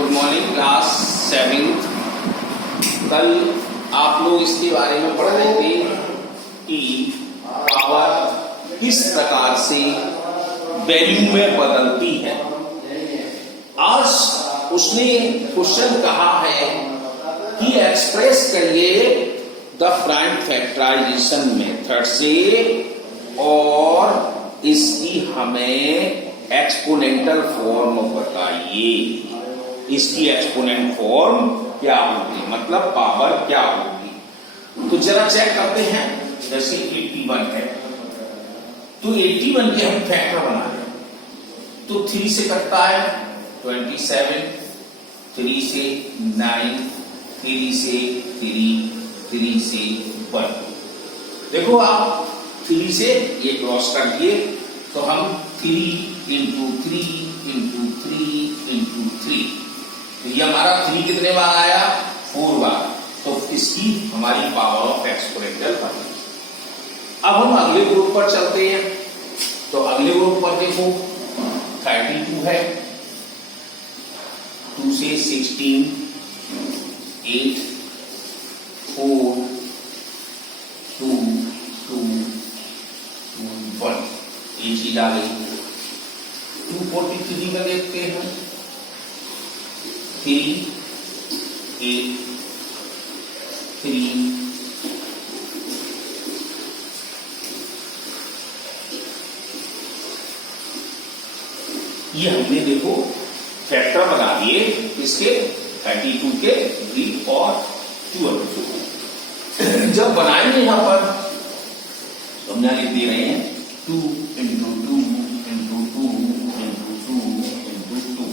Good morning class 7th। कल आप लोग इसके बारे में पढ़ रहे थे कि पावर किस प्रकार से वैल्यू में बदलती है। आज उसने क्वेश्चन कहा है कि एक्सप्रेस करिए द प्राइम फैक्टराइजेशन मेथड से और इसकी हमें एक्सपोनेंटल फॉर्म बताइए। इसकी एक्सपोनेंट फॉर्म क्या होगी, मतलब पावर क्या होगी। तो जरा चेक करते हैं। जैसे 81 है तो 81 के हम फैक्टर बना रहे हैं तो 3 से कटता है 27, 3 से 9, 3 से 3, 3 से 1। देखो आप 3 से ये क्रॉस कर दिए तो हम 3 इंटू 3 इंटू 3 इंटू 3, तो ये हमारा 3 कितने बार आया, 4 बार। तो इसकी हमारी पावर ऑफ एक्सपोनेंशियल बनी। अब हम अगले ग्रुप पर चलते हैं। तो अगले ग्रुप पर देखो 32 है, 2 से 16, 8, 4, 2, 2, 2, 1 ये चीज आ गई। 243 में देखते हैं 3, 8, 3, ये हमने देखो फैक्टर बना दिए इसके 32 के 3 और 12। जब बनाएंगे यहां पर तो हम यहां लिख दे रहे हैं 2 इंटू 2 इंटू 2 इंटू 2 इंटू 2,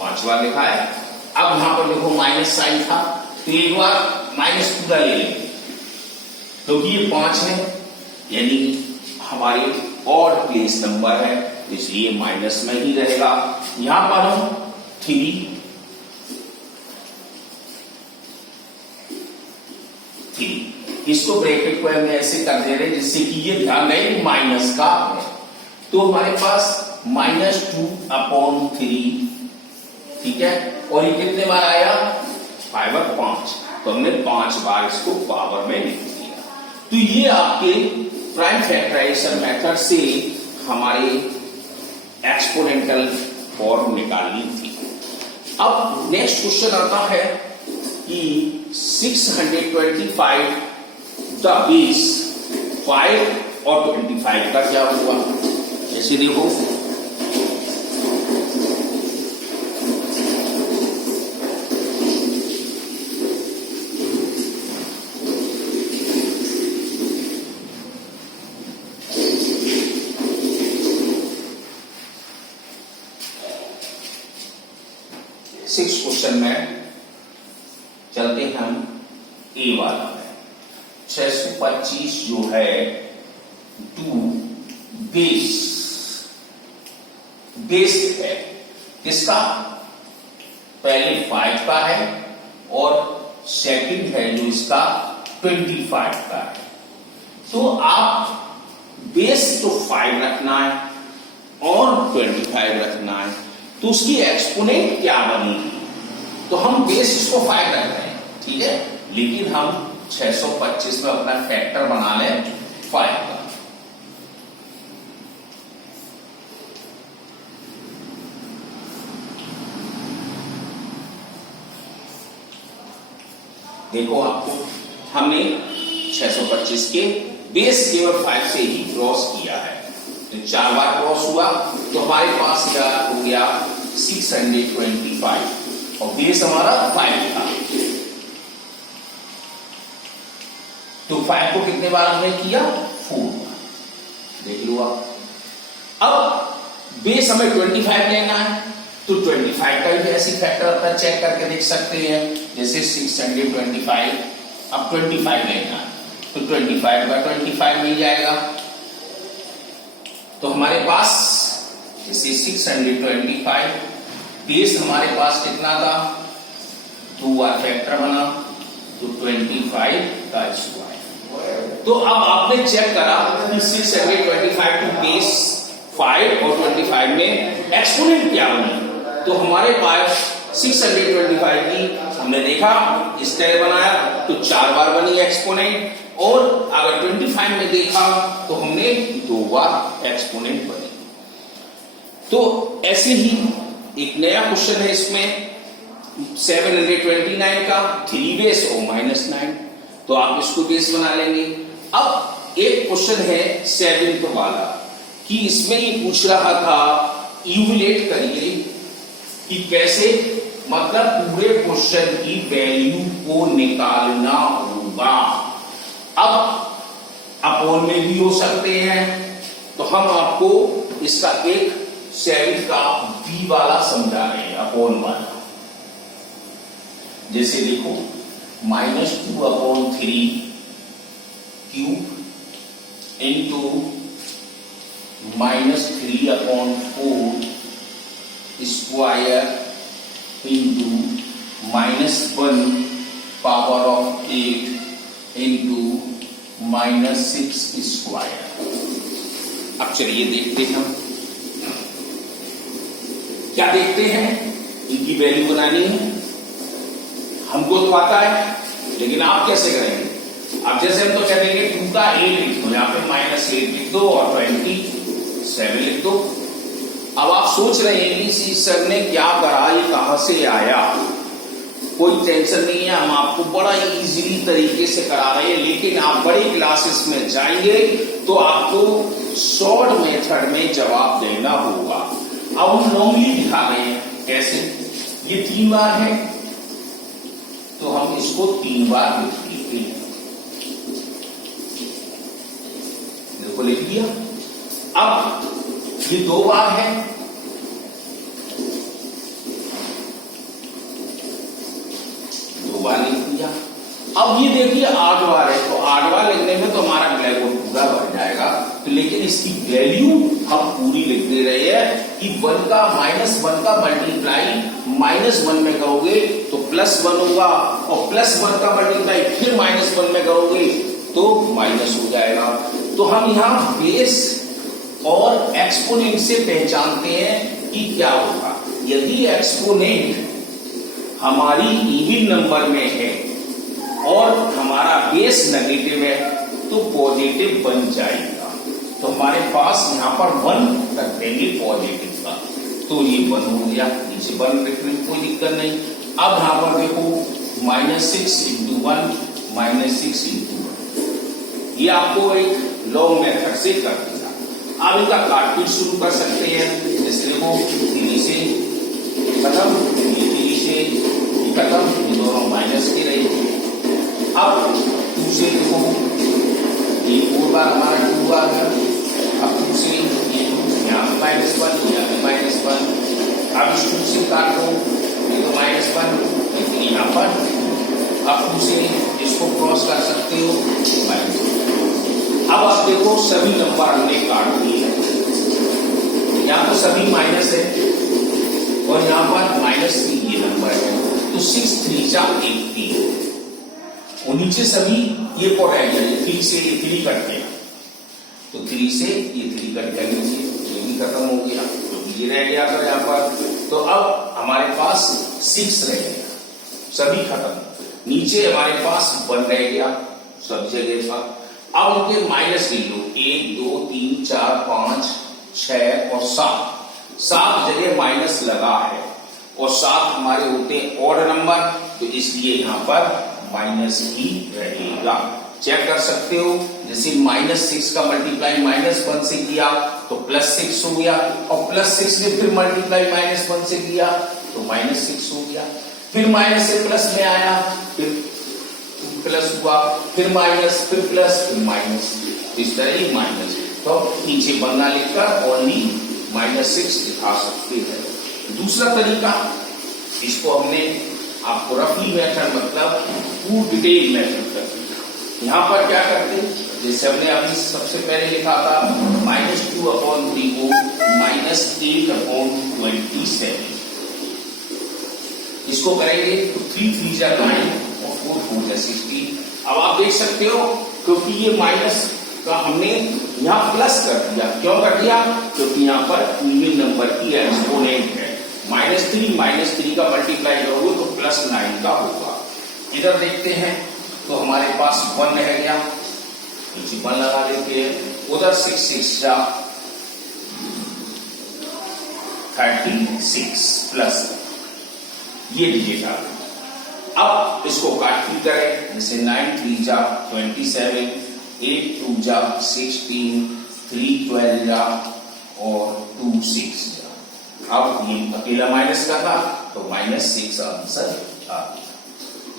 5 बार लिखा है। अब यहां पर देखो माइनस साइन था तो एक बार माइनस पूरा ले लेंगे क्योंकि ये 5 है यानी हमारे ऑड प्लेस नंबर है इसलिए माइनस में ही रहेगा। यहां पर हम 3 इसको ब्रैकेट को हम ऐसे कर दे रहे हैं जिससे कि ये ध्यान रहे कि माइनस का है। तो हमारे पास -2/3, ठीक है। और ये कितने बार आया, 5 और 5, तो हमने 5 बार इसको पावर में लिख दिया। तो ये आपके प्राइम फैक्टराइजेशन मेथड से हमारे एक्सपोनेंशियल फॉर्म निकालनी थी। अब नेक्स्ट क्वेश्चन आता है कि 625 द बेस 5 और 25 का क्या हुआ। जैसे देखो 6 क्वेश्चन में चलते हैं हम ए वाला में। 625 जो है 2 बेस है किसका, पहले 5 का है और सेकंड है जो इसका 25 का है। तो आप बेस तो 5 रखना है और 25 रखना है, तो उसकी एक्सपोनेंट क्या बनेगी। तो हम बेस इसको 5 रख रहे हैं, ठीक है, लेकिन हम 625 में अपना फैक्टर बना लें 5 का। देखो आपको हमने 625 के बेस केवल 5 से ही क्रॉस किया है, तो 4 बार क्रॉस हुआ तो हमारे पास क्या हो गया 625 और बेस हमारा 5 था। तो 5 को कितने बार हमने किया, 4 बार। देख लो आप। अब बेस हमें 25 लेना है तो 25 का भी ऐसी फैक्टर अपना चेक करके देख सकते हैं। जैसे 625 अब 25 लेना है तो 25 का 25 मिल जाएगा। तो हमारे पास जैसे 625 बेस हमारे पास कितना था, 2 बार फैक्टर बना तो 25 का स्क्वायर। तो अब आपने चेक करा कि 625 टू बेस 5 और 25 में एक्सपोनेंट क्या बनी। तो हमारे पास 625 की हमने देखा स्टेप बनाया तो 4 बार बनी एक्सपोनेंट, और अगर 25 में देखा तो हमने 2 बार एक्सपोनेंट बनी। तो ऐसे ही एक नया क्वेश्चन है इसमें 729 का 3 बेस और -9, तो आप इसको बेस बना लेंगे। अब एक क्वेश्चन है 7th वाला कि इसमें ये पूछ रहा था इवैल्यूएट करिए कि कैसे, मतलब पूरे क्वेश्चन की वैल्यू को निकालना होगा। अब अपॉन में भी हो सकते हैं, तो हम आपको इसका एक 7 का बी वाला समझा रहे हैं, अपॉन वाला। जैसे देखो -2/3 cube into -3/4 square into -1 power of 8 into -6 square. अब चलिए देखते हैं क्या देखते हैं। इनकी वैल्यू बनानी है, हमको तो आता है, लेकिन आप कैसे करेंगे। अब जैसे हम तो कहेंगे 2 का 8 लिख दो, यहाँ पे -8 लिख दो और 27 लिख दो। अब आप सोच रहे हैं कि सर ने क्या करा, ये कहां से आया। कोई टेंशन नहीं है, हम आपको बड़ा इजीली तरीके से करा रहे हैं, लेकिन आप बड़ी क्लासेस में जाएंगे तो आपको शॉर्ट मेथड में जवाब देना होगा। अब हम नॉर्मली दिखा रहे हैं कैसे। ये 3 बार है तो हम इसको 3 बार लिख लेते हैं। देखो लिख दिया। अब ये 2 बार है, लिख दिया। अब ये देखिए 8 बार है, तो 8 बार लिखने में तो हमारा ब्लैक बोर्ड पूरा भर जाएगा। तो लेकिन इसकी वैल्यू हम पूरी लिख दे रहे हैं कि 1 का -1 का मल्टीप्लाई -1 में करोगे तो +1 होगा, और +1 का मल्टीप्लाई फिर -1 में करोगे तो माइनस हो जाएगा। तो हम यहां बेस और एक्सपोनेंट से पहचानते हैं कि क्या होगा। यदि एक्सपोनेंट हमारी इवन नंबर में है और हमारा बेस नेगेटिव है तो पॉजिटिव बन जाएगा। तो हमारे पास यहाँ पर 1 रख देंगे पॉजिटिव का, तो ये 1 हो गया, नीचे 1 रखने में कोई दिक्कत नहीं। अब यहाँ पर देखो -6 × 1 -6 × 1, ये आपको एक लॉन्ग मेथड से कर देगा। आप इनका काटपीट शुरू कर सकते हैं। जैसे देखो 3 से खत्म, 3 से खत्म, ये दोनों माइनस के रहे। अब 2 से देखो ये 4 बार हमारा 2 बार है। अब 2 से ये यहाँ पे -1, यहाँ पे -1। अब इस 2 से काटो, ये तो -1, लेकिन यहाँ पर अब 2 से इसको क्रॉस कर सकते हो -1। अब आप देखो सभी नंबर हमने काट दिए, यहाँ तो सभी माइनस है और यहाँ पर -3 ये नंबर है, तो 6 3 जा 18, और नीचे सभी ये पॉट रह गया। 3 से ये 3 कट गया, तो 3 से ये 3 कट गया, नीचे ये भी खत्म हो गया, तो ये रह गया था यहाँ पर। तो अब हमारे पास 6 रह गया, सभी खत्म। नीचे हमारे पास 1 रह गया सब जगह पर। अब उनके माइनस ले लो, 1 2 3 4 5 6 और 7 जगह माइनस लगा है, और 7 हमारे होते हैं ऑड नंबर, तो इसलिए यहाँ पर माइनस ही रहेगा। चेक कर सकते हो, जैसे -6 का मल्टीप्लाई -1 से किया तो +6 हो गया, और +6 ने फिर मल्टीप्लाई -1 से किया तो -6 हो गया। फिर माइनस से प्लस में आया, फिर प्लस हुआ, फिर माइनस, फिर प्लस, फिर माइनस, इस तरह ही माइनस। तो नीचे बनना लिखकर ओनली -6 दिखा सकते हैं। दूसरा तरीका, इसको हमने आपको रफली मेथड मतलब पूर्ण डिटेल मेथड कर दिया। यहाँ पर क्या करते हैं, जैसे हमने अभी सबसे पहले लिखा था -2/3 को -8/27, इसको करेंगे तो 3 3 जा 9 और 4 4 जा 16। अब आप देख सकते हो क्योंकि ये माइनस का हमने यहाँ प्लस कर दिया। क्यों कर दिया? क्योंकि यहाँ पर इवन नंबर की एक्सपोनेंट है। -3 का मल्टीप्लाई करोगे तो +9 का होगा। इधर देखते हैं तो हमारे पास 1 रह गया, 1 लगा देते हैं। उधर 6 6 जा 36 प्लस ये डिजिट आ गया। अब इसको काटती करें, जैसे 9 3 जा 27, 8 2 जा 16, 3 12 जा और 2 6 जा। अब ये अकेला माइनस करना तो -6 आंसर आ गया।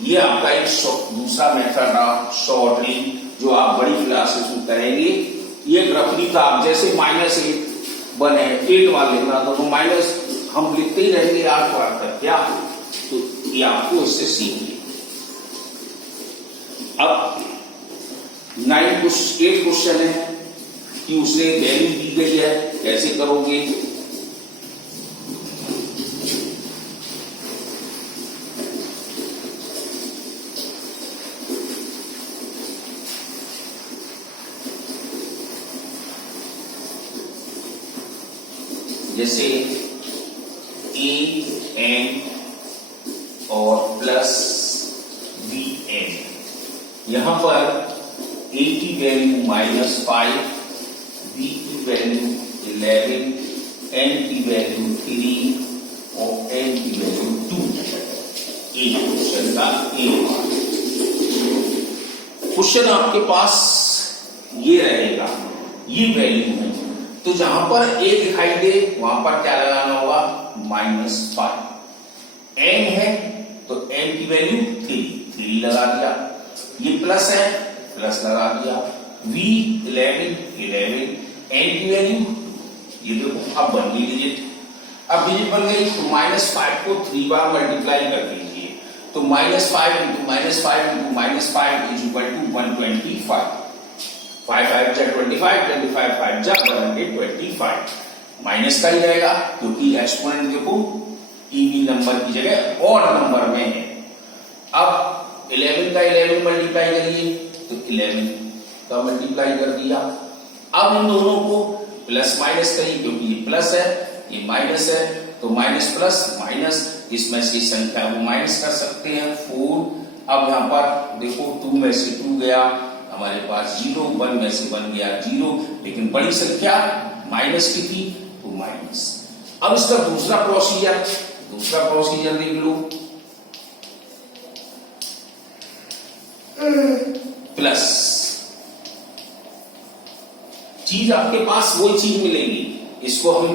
ये आपका एक दूसरा मेथड रहा शॉर्टली, जो आप बड़ी क्लासेस में करेंगे। ये रफली था, आप जैसे -8 बने 8 वाले लेना तो माइनस हम लिखते ही रहेंगे 8 बार तक क्या, तो ये आपको इससे सीखिए। अब 8 क्वेश्चन है कि उसने वैल्यू दी गई है, कैसे करोगे? जैसे an और प्लस bn, यहां पर a की वैल्यू -5, b की वैल्यू 11, n की वैल्यू 3 और n की वैल्यू 2। एक क्वेश्चन का क्वेश्चन आपके पास ये रहेगा, ये वैल्यू है, तो जहां पर a दिखाई दे वहां पर क्या लगाना होगा? -5। n है तो n की वैल्यू 3 लगा दिया, ये प्लस है प्लस लगा दिया, v 11, n की वैल्यू ये देखो अब बन गई डिजिट। अब डिजिट बन गई तो -5 को 3 बार मल्टीप्लाई कर दीजिए, तो -5 × -5 × -5 इज इक्वल टू 125। 5 5 जा 25, 25 5 जा 125, माइनस का ही रहेगा क्योंकि एक्सपोनेंट देखो इवन नंबर की जगह ऑड नंबर में है। अब 11 का 11 मल्टीप्लाई करिए तो 11 का मल्टीप्लाई कर दिया। अब इन दोनों को प्लस माइनस करिए क्योंकि ये प्लस है ये माइनस है, तो माइनस प्लस माइनस, इसमें से संख्या को माइनस कर सकते हैं 4। अब यहां पर देखो 2 में से 2 गया, हमारे पास 0, 1 में से 1 गया 0, लेकिन बड़ी संख्या माइनस की थी तो माइनस। अब इसका दूसरा प्रोसीजर देख लो, प्लस चीज आपके पास वही चीज मिलेगी, इसको हम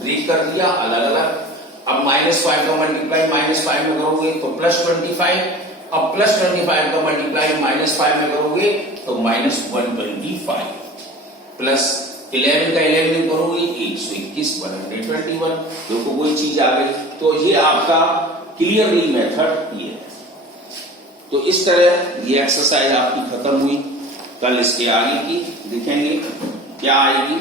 ब्रेक कर दिया अलग अलग। अब -5 का मल्टीप्लाई -5 में करोगे तो +25, अब +25 का मल्टीप्लाई -5 में करोगे तो -125, प्लस 11 का 11 में करोगे 121, 121, देखो कोई चीज आ गई। तो ये आपका क्लियरली मेथड ये है। तो इस तरह ये एक्सरसाइज आपकी खत्म हुई। कल इसके आगे की देखेंगे क्या आएगी।